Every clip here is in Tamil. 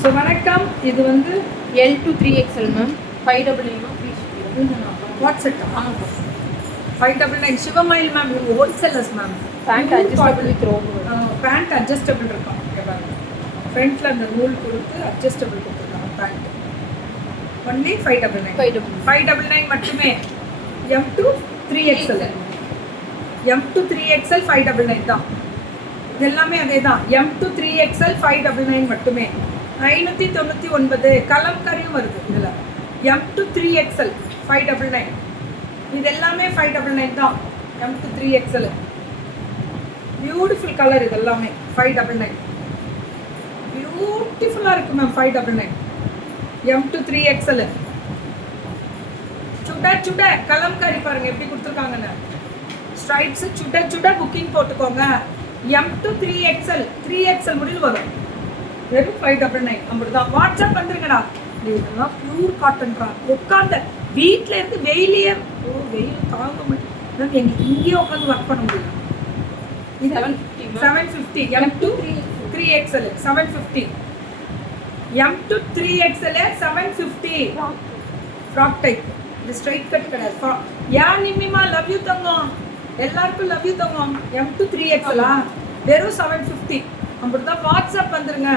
ஸோ வணக்கம். இது வந்து L to 3XL ma'am. 599 WhatsApp ஆமாம். 599 சிவமயில் மேம். இவங்க wholesalers ma'am. Band adjustable with rope. Band adjustable இருக்கும். ஓகே பாருங்க, ஃப்ரண்ட்டில் அந்த நூல் கொடுத்து அட்ஜஸ்டபிள் கொடுத்துருக்காங்க. Pant only 599. 599 மட்டுமே. M to 3XL. M to 3XL 599 தான். இது எல்லாமே அதே தான். M to 3XL 599 மட்டுமே. 599 கலம்காரியும் வருது இதில். M to 3XL 599. இது எல்லாமே 599 தான். M to 3XL beautiful colour. இது எல்லாமே 599 பியூட்டிஃபுல்லாக இருக்குது மேம். 599 M to 3XL. சுட சுட கலம்காரி பாருங்க எப்படி கொடுத்துருக்காங்கன்னு. ஸ்ட்ரைப்ஸ் சுட சுட புக்கிங் போட்டுக்கோங்க. M to 3XL 3XL முடிவில் வரும். வெறும் 599 அப்படிதான். வாட்ஸ்அப் வந்துருங்கடா. இதெல்லாம் பியூர் காட்டன்றான். உட்காந்து வீட்டில் இருந்து வெயிலையே வெயில் தாங்க முடியும். எங்களுக்கு இங்கேயே உட்காந்து ஒர்க் பண்ண முடியும். இது 750. M to 3XL 750. M to 3XL 750. Frock type. இது ஸ்ட்ரைட் கட் கிடையாது. ஏன் நிம்மிமா லவ் யூ தங்கம். எல்லாருக்கும் love you Thangam. M to 3XL வெறும் 750 அப்படிதான். வாட்ஸ்அப் வந்துருங்க.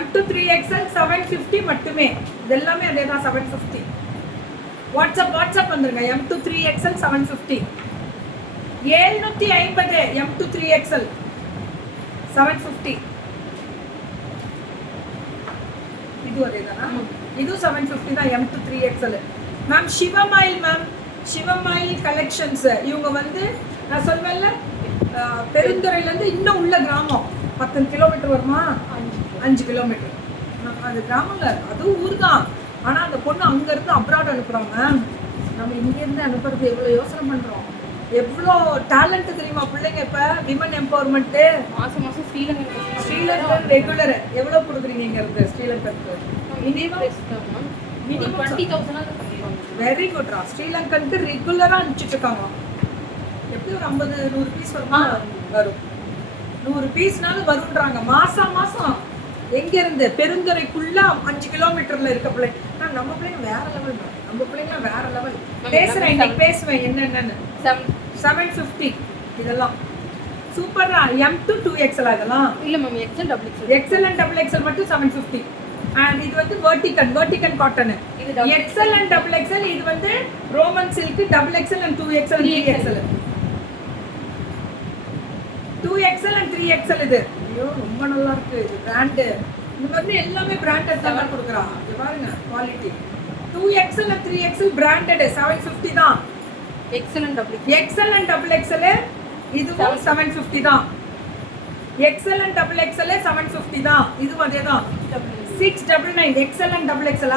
M to 3XL 750 மட்டுமே. இது எல்லாமே அதே தான் 750. வாட்ஸ்அப் வந்துருங்க. M to 3XL 750. 750 M to 3XL 750. இது அதே தானா? இது 750 தான். M to 3XL ma'am. Sivamayil ma'am. Sivamayil collections. இவங்க வந்து நான் சொல்வேன்ல, பெருந்துறையிலேருந்து இன்னும் உள்ள கிராமம். 10 கிலோமீட்டர் வருமா? 5 கிலோமீட்டர். அது கிராமம் இல்லை, அதுவும் ஊர் தான். ஆனால் அந்த பொண்ணு அங்கேருந்து அப்ராட் அனுப்புகிறாங்க. நம்ம இங்கேருந்து அனுப்புறது எவ்வளோ யோசனை பண்ணுறோம். எவ்வளோ டேலண்ட்டு தெரியுமா பிள்ளைங்க. இப்போ விமன் எம்பவர்மெண்ட்டு மாதம் ஸ்ரீலங்கா ரெகுலர் எவ்வளோ கொடுக்குறீங்க இங்கேருந்து ஸ்ரீலங்காவுக்கு? Minimum 20,000 very குட்ரா. ஸ்ரீலங்கனுக்கு ரெகுலராக அனுப்பிச்சிட்டு இருக்காங்க. எப்படி ஒரு 50-100 பீஸ் வருமா? வரும். 100 பீஸ்னாலும் வருன்றாங்க. மாதம் எங்கேருந்து? பெருந்துறைக்குள்ள 5 கிலோமீட்டரில் இருக்க பிள்ளைங்க. ஆனால் நம்ம பிள்ளைங்க வேற லெவல். நம்ம பிள்ளைங்களாம் வேற லெவல். பேசுகிறேன், இன்னைக்கு பேசுவேன் என்னென்னு. 750 இதெல்லாம் சூப்பரா. M to 2XL இதெல்லாம் இல்லை மேம். XL and XXL மட்டும் 750. அண்ட் இது வந்து வெர்டிகன் காட்டன். XL and XXL இது வந்து Roman silk. XXL and 2XL and 3XL. 2XL and 3XL இது. ஐயோ ரொம்ப நல்லா இருக்கு. இது பிராண்டு. இது வந்து எல்லாமே பிராண்டட் தான் கொடுக்குறா. இது பாருங்க quality. 2XL and 3XL branded 750 தான். XL and XXL இதுவும் 750 தான். XL and XXL 750 தான். இதுவும் அதே தான். 699. XL and XXL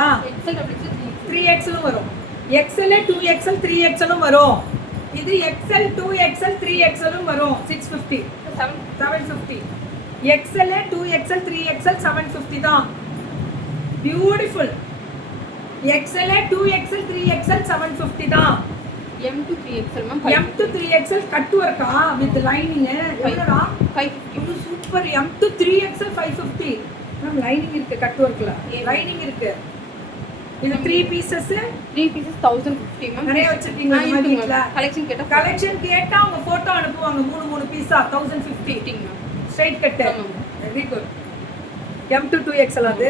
3XL வரும். XL 2XL 3XL வரும். இது XL 2XL 3XL வரும். 650 750. XL 2XL 3XL 750 தான். பியூட்டிஃபுல். XL 2XL 3XL 750 தான். M to 3XL ma'am. M to 3XL cut வர்க்கா வித் லைனிங். எவ்வளோடா? 550. இது super. M to 3XL 550 ma'am. Lining இருக்கு. கட் வர்க்ல லைனிங் இருக்கு. இது 3 பீசஸ் 1050 மேம். நிறைய வச்சிருக்கீங்க வீட்ல. கலெக்ஷன் கேட்டா அவங்க போட்டோ அனுப்புவாங்க. 3 பீஸா 1050 ma'am. Straight cut. Very good. M to 2XL அது